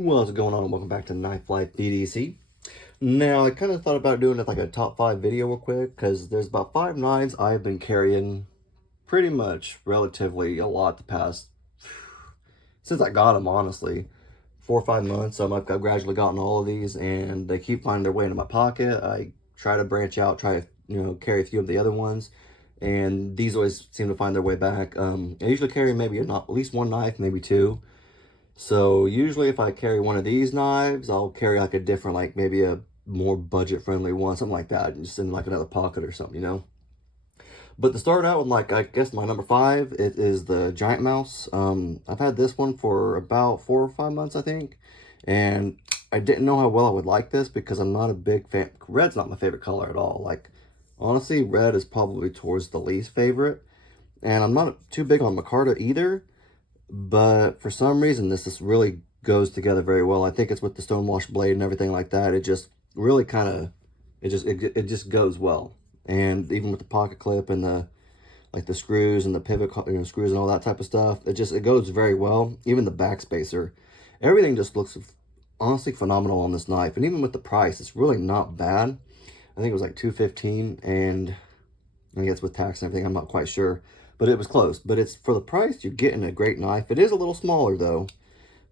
What's going on? Welcome back to Knife Life EDC. Now, I kind of thought about doing it like a top 5 video real quick because there's about 5 knives I've been carrying pretty much relatively a lot the past, since I got them, honestly. 4 or 5 months. I've gradually gotten all of these and they keep finding their way into my pocket. I try to branch out, try to, carry a few of the other ones. And these always seem to find their way back. I usually carry maybe at least one knife, maybe two. So usually if I carry one of these knives, I'll carry like a different, like maybe a more budget-friendly one, something like that, just in like another pocket or something. But to start out with, like, I guess my number 5, it is the Giant Mouse. I've had this one for about 4 or 5 months, I think. And I didn't know how well I would like this because I'm not a big fan. Red's not my favorite color at all. Like, honestly, red is probably towards the least favorite. And I'm not too big on micarta either. But for some reason, this really goes together very well. I think it's with the stonewash blade and everything like that. It just really kind of, it just goes well. And even with the pocket clip and the screws and the pivot screws and all that type of stuff, it goes very well. Even the backspacer, everything just looks honestly phenomenal on this knife. And even with the price, it's really not bad. I think it was like $215, and I guess with tax and everything, I'm not quite sure. But it was close. But it's for the price, you're getting a great knife. It is a little smaller, though,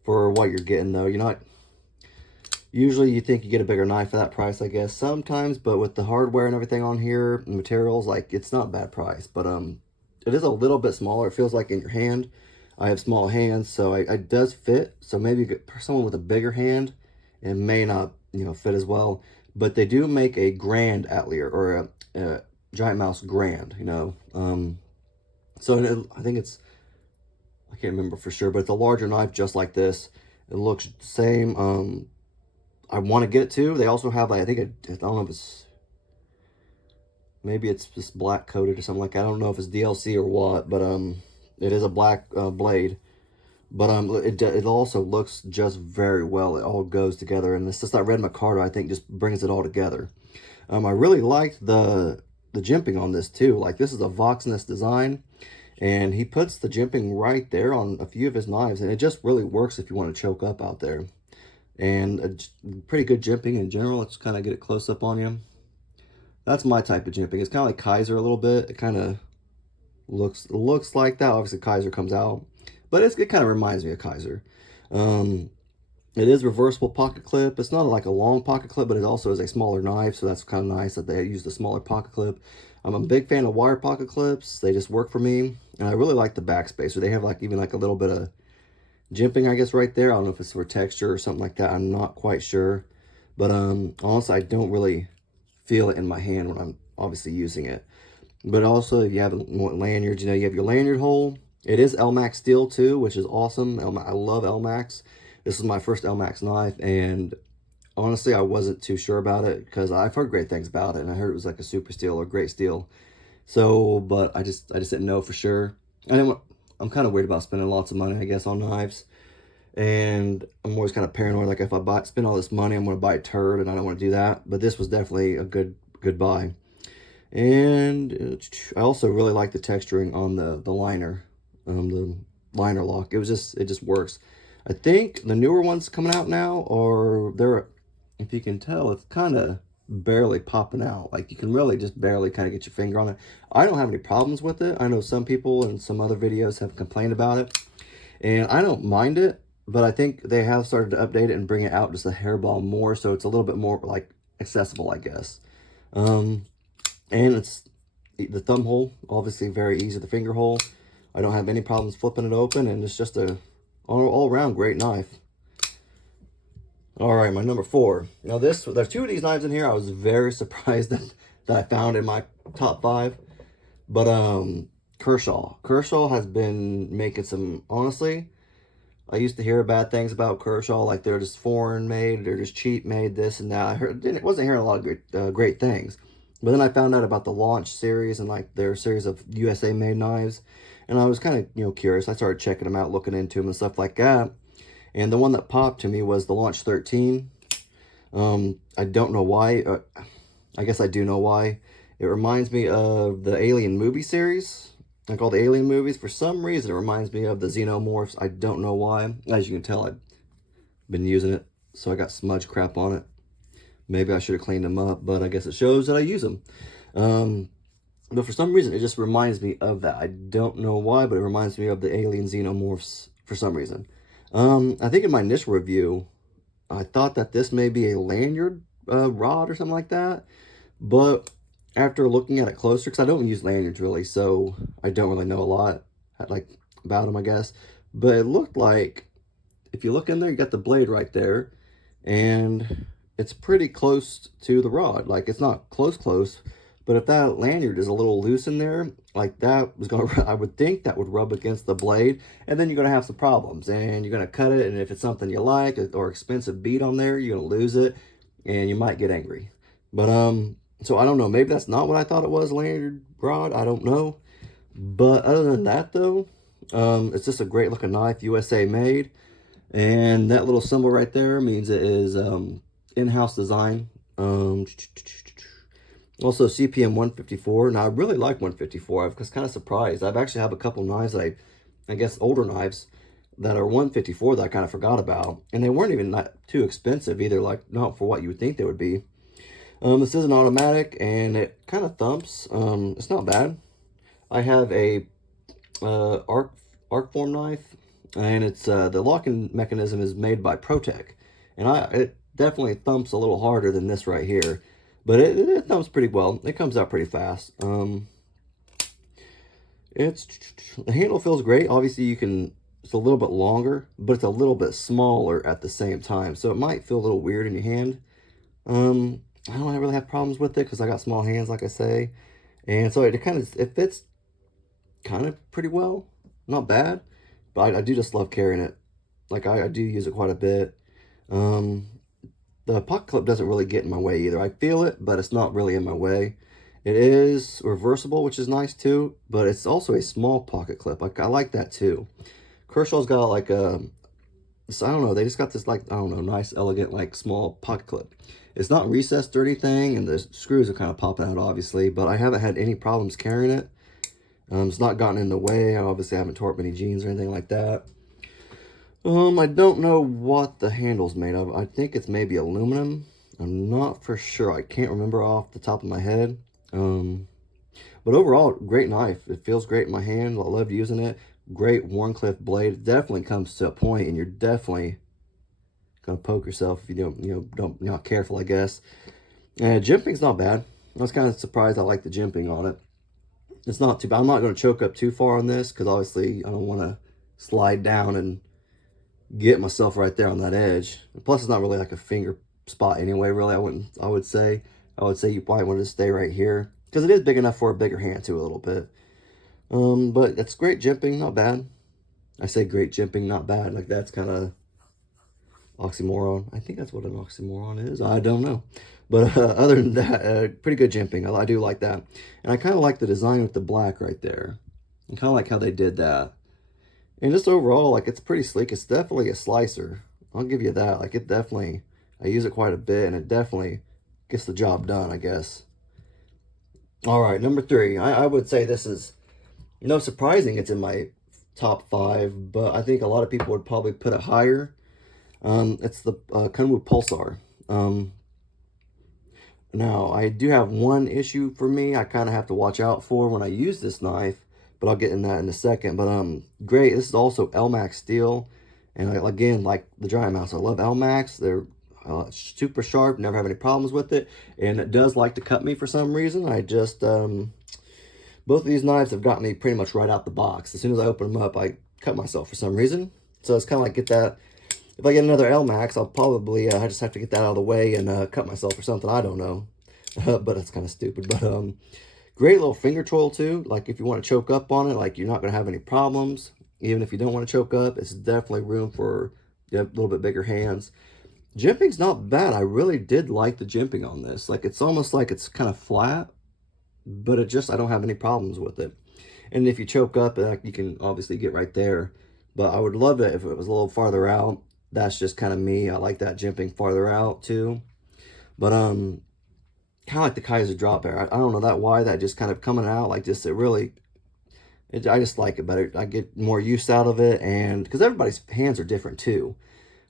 for what you're getting, though. You're not... Usually, you think you get a bigger knife for that price, I guess, sometimes. But with the hardware and everything on here, and materials, like, it's not a bad price. But it is a little bit smaller. It feels like in your hand. I have small hands, so it does fit. So maybe someone with a bigger hand, it may not, fit as well. But they do make a Grand Atelier, or a Giant Mouse Grand, so I think it's, I can't remember for sure, but it's a larger knife just like this. It looks the same. I want to get it too. They also have, I think, I don't know if it's, maybe it's just black coated or something like that. I don't know if it's DLC or what, but it is a black blade. But it also looks just very well. It all goes together, and it's just that red micarta, I think, just brings it all together. I really liked the jimping on this too. Like, this is a Voxness design, and he puts the jimping right there on a few of his knives, and it just really works if you want to choke up out there. And a pretty good jimping in general. Let's kind of get it close up on you. That's my type of jimping. It's kind of like Kaiser a little bit. It kind of looks like that. Obviously, Kaiser comes out, but it kind of reminds me of Kaiser. It is reversible pocket clip. It's not like a long pocket clip, but it also is a smaller knife, so that's kind of nice that they use the smaller pocket clip. I'm a big fan of wire pocket clips. They just work for me, and I really like the backspacer. They have even a little bit of jimping, I guess, right there. I don't know if it's for texture or something like that. I'm not quite sure, but honestly, I don't really feel it in my hand when I'm obviously using it. But also, if you have lanyards, you have your lanyard hole. It is Elmax steel too, which is awesome. I love Elmax. This is my first Elmax knife, and honestly, I wasn't too sure about it because I've heard great things about it, and I heard it was like a super steel or great steel. So, but I just didn't know for sure. I'm kind of weird about spending lots of money, I guess, on knives, and I'm always kind of paranoid. Like, if I spend all this money, I'm going to buy a turd, and I don't want to do that. But this was definitely a good buy. And I also really like the texturing on the liner, the liner lock. It just works. I think the newer ones coming out now, or if you can tell, it's kind of barely popping out. Like, you can really just barely kind of get your finger on it. I don't have any problems with it. I know some people in some other videos have complained about it, and I don't mind it, but I think they have started to update it and bring it out just a hairball more, so it's a little bit more like accessible, I guess. And it's the thumb hole, obviously very easy. The finger hole, I don't have any problems flipping it open, and it's just a all-around great knife. All right, my number 4. Now there's 2 of these knives in here. I was very surprised that I found in my top 5. But Kershaw has been making some, honestly, I used to hear bad things about Kershaw, like they're just foreign made, they're just cheap made, this and that. Wasn't hearing a lot of great things. But then I found out about the Launch series and like their series of USA made knives, and I was kind of curious. I started checking them out, looking into them and stuff like that. And the one that popped to me was the Launch 13. I don't know why. I guess I do know why. It reminds me of the Alien movie series, like all the Alien movies. For some reason, it reminds me of the Xenomorphs. I don't know why. As you can tell, Been using it, so I got smudge crap on it. Maybe I should have cleaned them up, but I guess it shows that I use them. But for some reason, it just reminds me of that. I don't know why, but it reminds me of the alien xenomorphs for some reason. I think in my initial review, I thought that this may be a lanyard rod or something like that. But after looking at it closer, because I don't use lanyards really, so I don't really know a lot like about them, I guess. But it looked like, if you look in there, you got the blade right there, and it's pretty close to the rod. Like, it's not close, but if that lanyard is a little loose in there, like that was gonna, I would think that would rub against the blade, and then you're gonna have some problems, and you're gonna cut it, and if it's something you like or expensive bead on there, you're gonna lose it, and you might get angry. But so I don't know, maybe that's not what I thought it was, lanyard rod, I don't know. But other than that though, it's just a great looking knife, USA made. And that little symbol right there means it is in-house design. Also CPM 154. Now I really like 154. I was kind of surprised. I've actually have a couple knives that I guess older knives that are 154 that I kind of forgot about. And they weren't even not too expensive either, like not for what you would think they would be. This is an automatic and it kind of thumps. It's not bad. I have a arc form knife, and it's the locking mechanism is made by Protec, and it definitely thumps a little harder than this right here, but it thumps pretty well. It comes out pretty fast. It's the handle feels great. Obviously it's a little bit longer, but it's a little bit smaller at the same time, so it might feel a little weird in your hand. I don't really have problems with it because I got small hands, like I say, and so it fits kind of pretty well. Not bad, but I do just love carrying it. Like I do use it quite a bit. The pocket clip doesn't really get in my way either. I feel it, but it's not really in my way. It is reversible, which is nice too, but it's also a small pocket clip. I like that too. Kershaw's got like I don't know, they just got this like, I don't know, nice, elegant, like small pocket clip. It's not recessed or anything, and the screws are kind of popping out obviously, but I haven't had any problems carrying it. It's not gotten in the way. I obviously haven't tore up any jeans or anything like that. I don't know what the handle's made of. I think it's maybe aluminum. I'm not for sure. I can't remember off the top of my head. But overall, great knife. It feels great in my hand. I love using it. Great Warncliffe blade. It definitely comes to a point, and you're definitely gonna poke yourself if you you're not careful, I guess. And jimping's not bad. I was kind of surprised I like the jimping on it. It's not too bad. I'm not going to choke up too far on this because obviously I don't want to slide down and get myself right there on that edge. Plus, it's not really like a finger spot anyway, really. I would say you probably want to stay right here because it is big enough for a bigger hand too, a little bit. But it's great jimping, not bad. I say great jimping, not bad. Like that's kind of oxymoron. I think that's what an oxymoron is. I don't know. But other than that, pretty good jimping. I do like that. And I kind of like the design with the black right there. I kind of like how they did that. And just overall, like, it's pretty sleek. It's definitely a slicer. I'll give you that. Like, it definitely, I use it quite a bit, and it definitely gets the job done, I guess. All right, number 3. I would say this is, surprising it's in my top 5, but I think a lot of people would probably put it higher. It's the kunwu Pulsar. Now, I do have one issue for me I kind of have to watch out for when I use this knife, but I'll get in that in a second. But great, this is also Elmax steel, and again, like the dry mouse, I love Elmax. They're super sharp, never have any problems with it, and it does like to cut me for some reason. I just, both of these knives have got me pretty much right out the box. As soon as I open them up, I cut myself for some reason. So it's kind of like get that. If I get another Elmax, I'll probably, I just have to get that out of the way and cut myself or something. I don't know. But it's kind of stupid. But great little finger tool too. Like if you want to choke up on it, like you're not going to have any problems. Even if you don't want to choke up, it's definitely room for a little bit bigger hands. Jimping's not bad. I really did like the jimping on this. Like it's almost like it's kind of flat, but I don't have any problems with it. And if you choke up, you can obviously get right there. But I would love it if it was a little farther out. That's just kind of me. I like that jimping farther out too. But kind of like the Kaiser drop bear. I don't know why that just kind of coming out like this. I just like it better. I get more use out of it, and because everybody's hands are different too.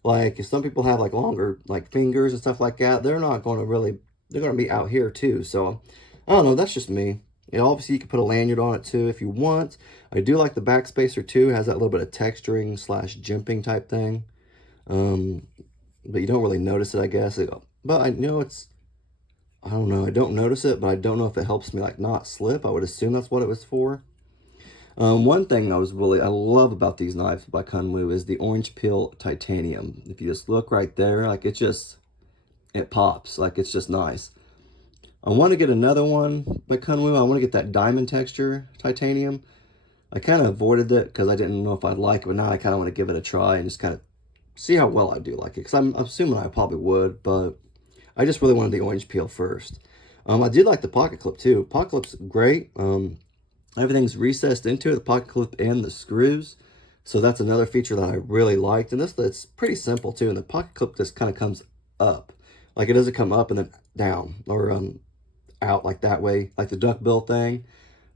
Like, if some people have like longer like fingers and stuff like that, they're not going to really, they're going to be out here too. So I don't know, that's just me. You know, obviously you can put a lanyard on it too if you want. I do like the back spacer too. It has that little bit of texturing slash jimping type thing. But you don't really notice it, I guess. But I know it's, I don't know, I don't notice it, but I don't know if it helps me like not slip. I would assume that's what it was for. One thing I love about these knives by Kunwu is the orange peel titanium. If you just look right there, like it pops, like it's just nice. I want to get another one by Kunwu. I want to get that diamond texture titanium. I kind of avoided it because I didn't know if I'd like it, but now I kind of want to give it a try and just kind of see how well I do like it. Because I'm assuming I probably would, but I just really wanted the orange peel first. I did like the pocket clip too. Pocket clip's great. Everything's recessed into it, the pocket clip and the screws. So that's another feature that I really liked. And it's pretty simple too. And the pocket clip just kind of comes up. Like it doesn't come up and then down or out like that way, like the duckbill thing.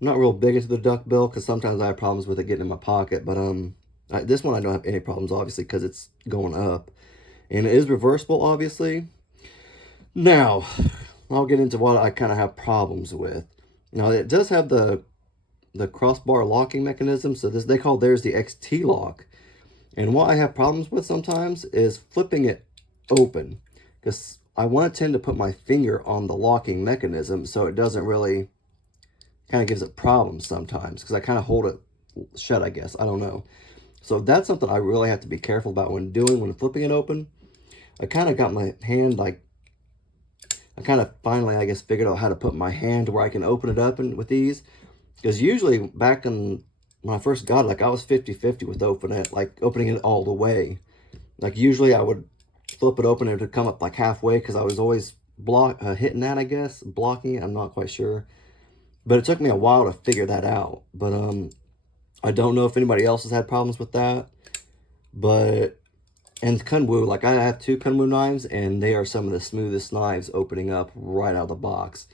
I'm not real big into the duckbill because sometimes I have problems with it getting in my pocket. But this one I don't have any problems, obviously, because it's going up. And it is reversible, obviously. Now, I'll get into what I kind of have problems with. Now, it does have the crossbar locking mechanism. So they call theirs the XT lock. And what I have problems with sometimes is flipping it open. Because I want to tend to put my finger on the locking mechanism so it doesn't really, kind of gives it problems sometimes. Because I kind of hold it shut, I guess. I don't know. So that's something I really have to be careful about when flipping it open. I kind of got my hand like, I kind of finally, I guess, figured out how to put my hand where I can open it up with ease. Because usually back when I first got it, like I was 50-50 with opening it all the way. Like usually I would flip it open and it would come up like halfway because I was always hitting that, I guess, blocking it. I'm not quite sure. But it took me a while to figure that out. But I don't know if anybody else has had problems with that. And Kunwu, like I have 2 Kunwu knives and they are some of the smoothest knives opening up right out of the box.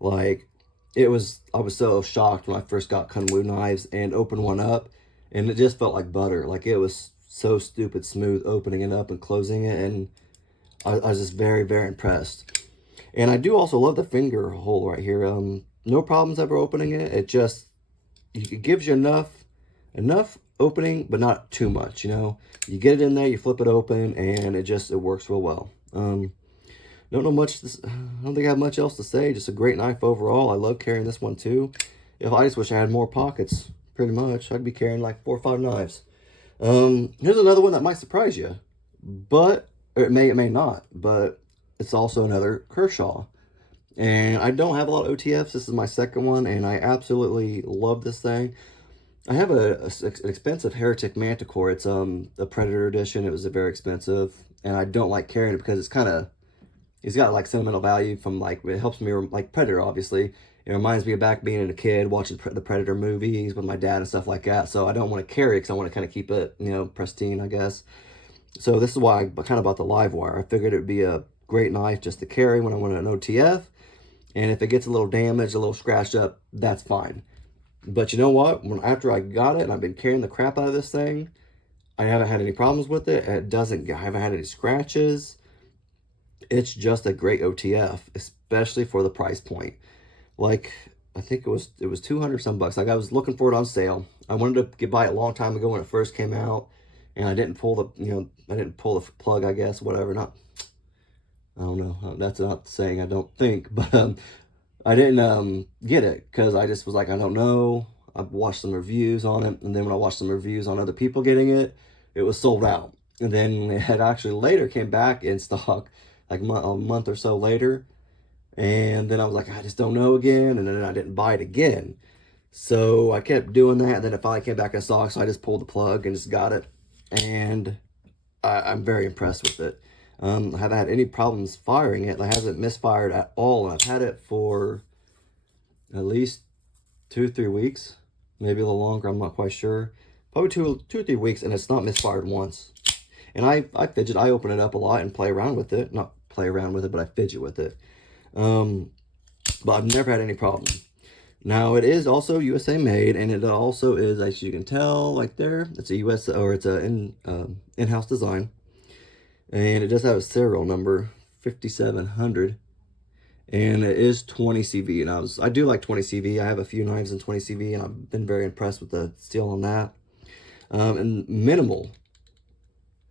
Like I was so shocked when I first got Kunwu knives and opened one up and it just felt like butter. Like it was so stupid smooth opening it up and closing it, and I was just very, very impressed. And I do also love the finger hole right here. No problems ever opening it. It gives you enough opening, but not too much, you know. You get it in there, you flip it open, and it works real well. Don't know much. I don't think I have much else to say. Just a great knife overall. I love carrying this one too. I just wish I had more pockets. Pretty much, I'd be carrying like 4 or 5 knives. Here's another one that might surprise you, or it may not. But it's also another Kershaw, and I don't have a lot of OTFs. This is my second one, and I absolutely love this thing. I have an expensive Heretic Manticore. It's a Predator edition. It was very expensive, and I don't like carrying it because it's got like sentimental value from it helps me like Predator, obviously. It reminds me of back being a kid watching the Predator movies with my dad and stuff like that. So I don't want to carry it because I want to kind of keep it, pristine, I guess. So this is why I kind of bought the live wire. I figured it would be a great knife just to carry when I want an OTF. And if it gets a little damaged, a little scratched up, that's fine. But you know what? After I got it and I've been carrying the crap out of this thing, I haven't had any problems with it. I haven't had any scratches. It's just a great OTF, especially for the price point. Like, I think it was 200 some bucks. Like, I was looking for it on sale. I wanted to buy it a long time ago when it first came out, and I didn't pull the plug, I guess, whatever. I don't know. That's not saying I don't think, but I didn't get it because I just was like, I don't know. I watched some reviews on it, and then when I watched some reviews on other people getting it, it was sold out. And then it had actually later came back in stock, like a month or so later. And then I was like, I just don't know again. And then I didn't buy it again. So I kept doing that. And then it finally came back in stock. So I just pulled the plug and just got it. And I'm very impressed with it. I haven't had any problems firing it. It hasn't misfired at all. And I've had it for at least 2 or 3 weeks. Maybe a little longer. I'm not quite sure. Probably 2 or 3 weeks. And it's not misfired once. And I fidget. I open it up a lot and play around with it. Not play around with it, but I fidget with it. But I've never had any problem. Now it is also USA made, and it also is, as you can tell, like there, it's a US or it's a in-house design. And it does have a serial number, 5700. And it is 20 CV. And I do like 20 CV. I have a few knives in 20 CV, and I've been very impressed with the steel on that. And minimal.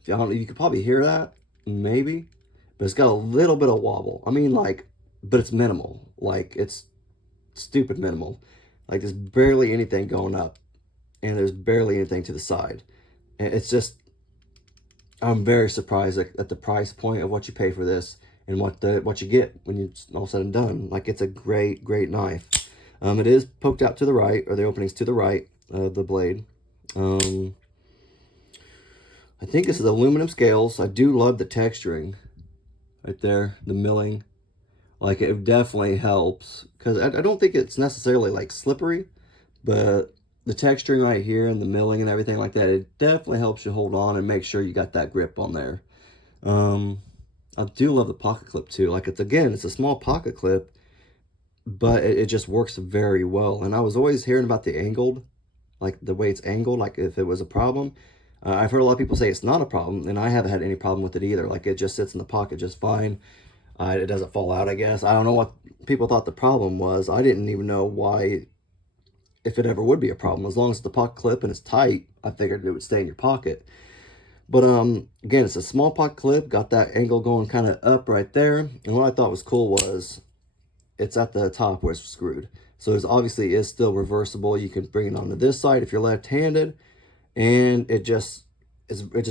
You could probably hear that, maybe, but it's got a little bit of wobble. I mean, like, but it's minimal. Like, it's stupid minimal. Like, there's barely anything going up, and there's barely anything to the side. And it's just, I'm very surprised at the price point of what you pay for this and what you get when you're all said and done. Like, it's a great, great knife. It is poked out to the right, or the opening's to the right of the blade. I think this is aluminum scales. I do love the texturing right there, the milling. Like, it definitely helps, because I don't think it's necessarily like slippery, but the texturing right here and the milling and everything like that, it definitely helps you hold on and make sure you got that grip on there. I do love the pocket clip too. Like, it's a small pocket clip, but it just works very well. And I was always hearing about the angled, like the way it's angled, like if it was a problem. I've heard a lot of people say it's not a problem, and I haven't had any problem with it either. Like, it just sits in the pocket just fine. It doesn't fall out, I guess. I don't know what people thought the problem was. I didn't even know why, if it ever would be a problem. As long as the pocket clip and it's tight, I figured it would stay in your pocket. But again, it's a small pocket clip, got that angle going kind of up right there. And what I thought was cool was it's at the top where it's screwed. So there's obviously is still reversible. You can bring it onto this side if you're left-handed, and it just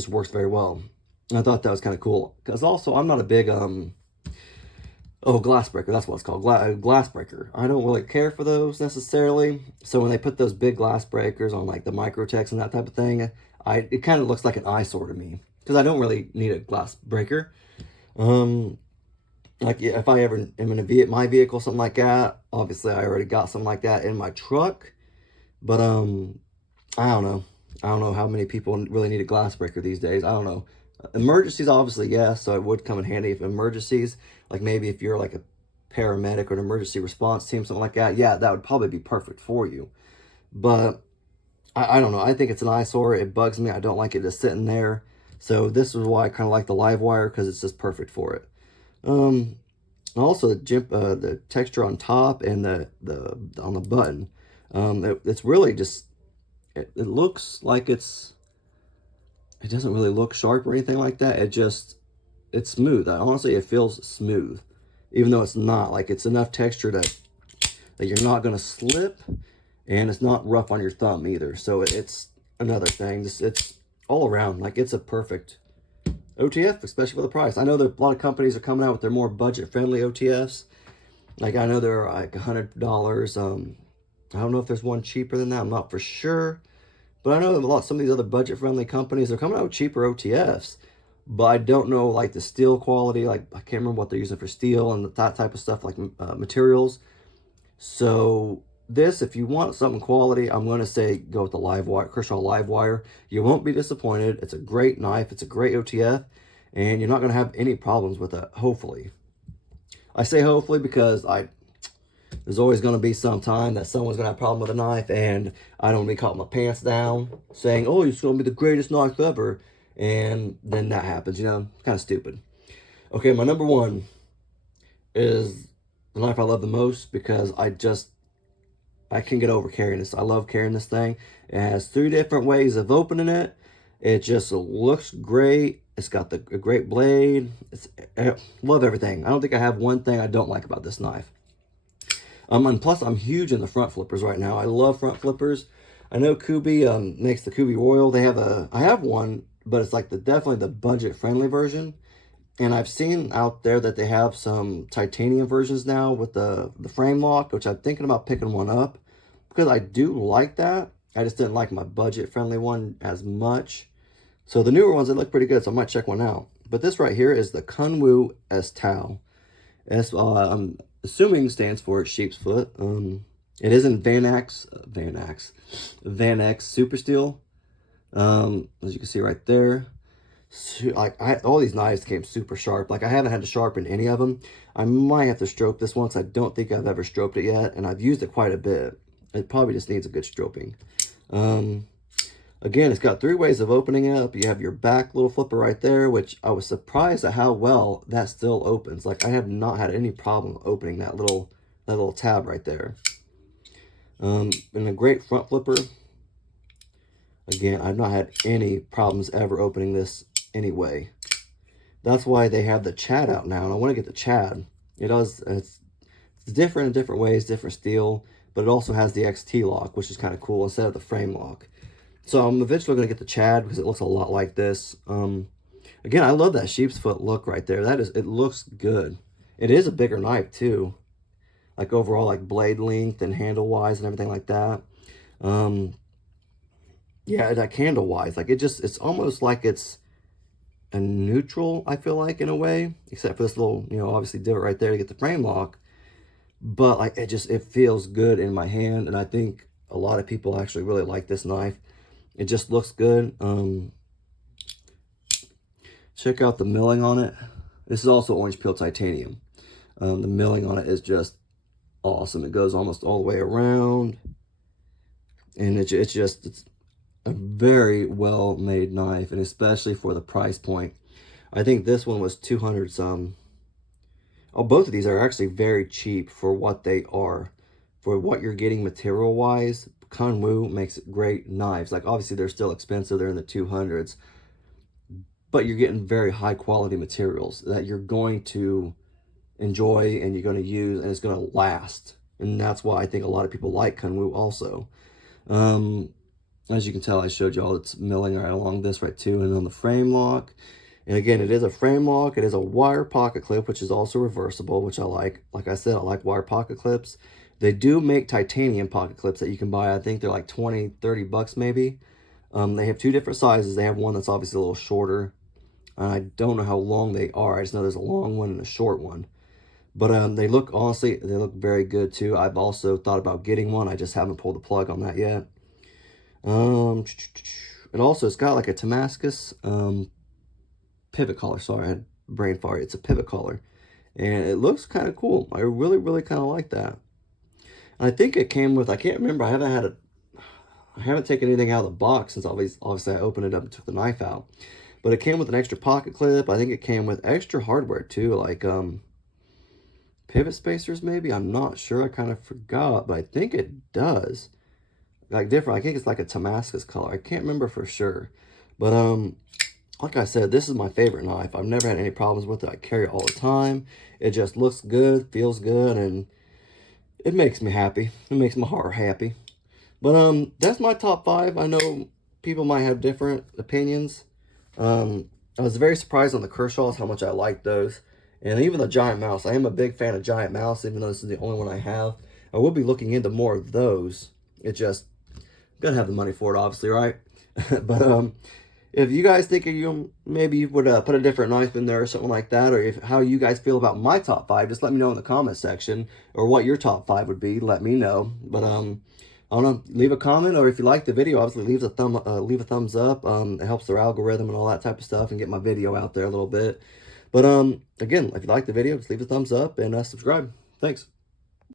works very well. And I thought that was kind of cool, because also I'm not a big glass breaker, that's what it's called, glass breaker. I don't really care for those necessarily. So when they put those big glass breakers on like the Microtex and that type of thing, it kind of looks like an eyesore to me, because I don't really need a glass breaker. Like, if I ever am in my vehicle, something like that, obviously I already got something like that in my truck. But I don't know. I don't know how many people really need a glass breaker these days. I don't know. Emergencies, obviously, yes. So it would come in handy if emergencies, like maybe if you're like a paramedic or an emergency response team, something like that. Yeah, that would probably be perfect for you. But I don't know. I think it's an eyesore. It bugs me. I don't like it just sitting there. So this is why I kind of like the live wire, because it's just perfect for it. Also the texture on top and the on the button. It's really just, it looks like it doesn't really look sharp or anything like that. It's smooth. Honestly, it feels smooth, even though it's not. Like, it's enough texture that you're not going to slip, and it's not rough on your thumb either. So it's another thing. It's all around, like, it's a perfect OTF, especially for the price. I know that a lot of companies are coming out with their more budget-friendly OTFs. Like, I know they're like $100. I don't know if there's one cheaper than that. I'm not for sure. But I know some of these other budget-friendly companies are coming out with cheaper OTFs. But I don't know, like, the steel quality. Like, I can't remember what they're using for steel and that type of stuff, like materials. So this, if you want something quality, I'm going to say go with the live wire, Kershaw live wire. You won't be disappointed. It's a great knife. It's a great OTF. And you're not going to have any problems with it, hopefully. I say hopefully because there's always going to be some time that someone's going to have a problem with a knife, and I don't want to be caught my pants down saying, oh, it's going to be the greatest knife ever, and then that happens, you know, kind of stupid. Okay, my number one is the knife I love the most, because I can get over carrying this. I love carrying this thing. It has 3 different ways of opening it. It just looks great. It's got a great blade. I love everything. I don't think I have one thing I don't like about this knife. And plus, I'm huge in the front flippers right now. I love front flippers. I know Kubi makes the Kubi Royal. I have one, but it's like definitely the budget-friendly version. And I've seen out there that they have some titanium versions now with the frame lock, which I'm thinking about picking one up, because I do like that. I just didn't like my budget-friendly one as much. So the newer ones, they look pretty good, so I might check one out. But this right here is the Kunwu S-Tau. I'm assuming stands for sheep's foot. It is in Van X Super Steel. As you can see right there. All these knives came super sharp. Like, I haven't had to sharpen any of them. I might have to stroke this once. I don't think I've ever stroked it yet, and I've used it quite a bit. It probably just needs a good stroking. Again, it's got 3 ways of opening it up. You have your back little flipper right there, which I was surprised at how well that still opens. Like, I have not had any problem opening that little tab right there. And a great front flipper. Again, I've not had any problems ever opening this anyway. That's why they have the Chad out now, and I want to get the Chad. It's different in different ways, different steel, but it also has the XT lock, which is kind of cool, instead of the frame lock. So I'm eventually going to get the Chad because it looks a lot like this. Again, I love that sheep's foot look right there. It looks good. It is a bigger knife too, like overall, like blade length and handle wise and everything like that. Yeah, like handle wise, like it's almost like it's a neutral, I feel like, in a way, except for this little, obviously divot right there to get the frame lock. But like it feels good in my hand, and I think a lot of people actually really like this knife. It just looks good. Check out the milling on it. This is also orange peel titanium. The milling on it is just awesome. It goes almost all the way around, and it's a very well made knife, and especially for the price point. I think this one was 200 some. Oh, both of these are actually very cheap for what they are. For what you're getting material wise, Kunwu makes great knives. Like, obviously they're still expensive, they're in the 200s, but you're getting very high quality materials that you're going to enjoy and you're going to use, and it's going to last. And that's why I think a lot of people like Kunwu also. As you can tell, I showed you all its milling right along this right too, and on the frame lock. And again, it is a frame lock. It is a wire pocket clip, which is also reversible, which I like. Like I said, I like wire pocket clips. They do make titanium pocket clips that you can buy. I think they're like 20, 30 bucks maybe. They have 2 different sizes. They have one that's obviously a little shorter. I don't know how long they are. I just know there's a long one and a short one. But they look, honestly, they look very good too. I've also thought about getting one. I just haven't pulled the plug on that yet. It's got like a Damascus pivot collar. Sorry, I had brain fart. It's a pivot collar, and it looks kind of cool. I really, really kind of like that. And I think it came with, I can't remember. I haven't taken anything out of the box since obviously I opened it up and took the knife out. But it came with an extra pocket clip. I think it came with extra hardware too, like pivot spacers maybe. I'm not sure. I kind of forgot, but I think it does. Like different. I think it's like a Damascus color. I can't remember for sure. But like I said, this is my favorite knife. I've never had any problems with it. I carry it all the time. It just looks good, feels good, and it makes me happy. It makes my heart happy. But that's my top 5. I know people might have different opinions. I was very surprised on the Kershaws how much I like those. And even the Giant Mouse. I am a big fan of Giant Mouse, even though this is the only one I have. I will be looking into more of those. It just, gotta have the money for it, obviously, right? But if you guys think maybe you would put a different knife in there or something like that, or how you guys feel about my top 5, just let me know in the comment section, or what your top 5 would be. Let me know. But I don't know, leave a comment, or if you like the video, obviously leave a thumbs up. It helps their algorithm and all that type of stuff, and get my video out there a little bit. But again, if you like the video, just leave a thumbs up and subscribe. Thanks.